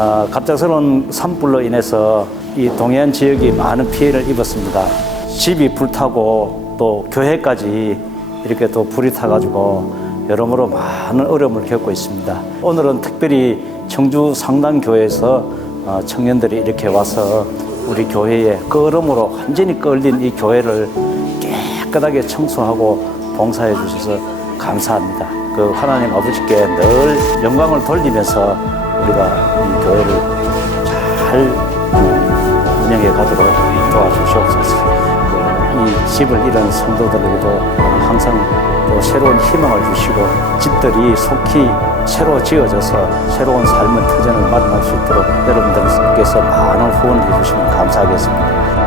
어, 갑작스러운 산불로 인해서 이 동해안 지역이 많은 피해를 입었습니다. 집이 불타고 또 교회까지 이렇게 또 불이 타가지고 여러모로 많은 어려움을 겪고 있습니다. 오늘은 특별히 청주 상당교회에서 어, 청년들이 이렇게 와서 우리 교회에 끄름으로 완전히 끌린 이 교회를 깨끗하게 청소하고 봉사해 주셔서 감사합니다. 그 하나님 아버지께 늘 영광을 돌리면서 우리가 이 교회를 잘 운영해 가도록 도와주시옵소서. 그이 집을 잃은 성도들에게도 항상 또 새로운 희망을 주시고 집들이 속히 새로 지어져서 새로운 삶의 터전을 마련할 수 있도록 여러분들께서 많은 후원을 해주시면 감사하겠습니다.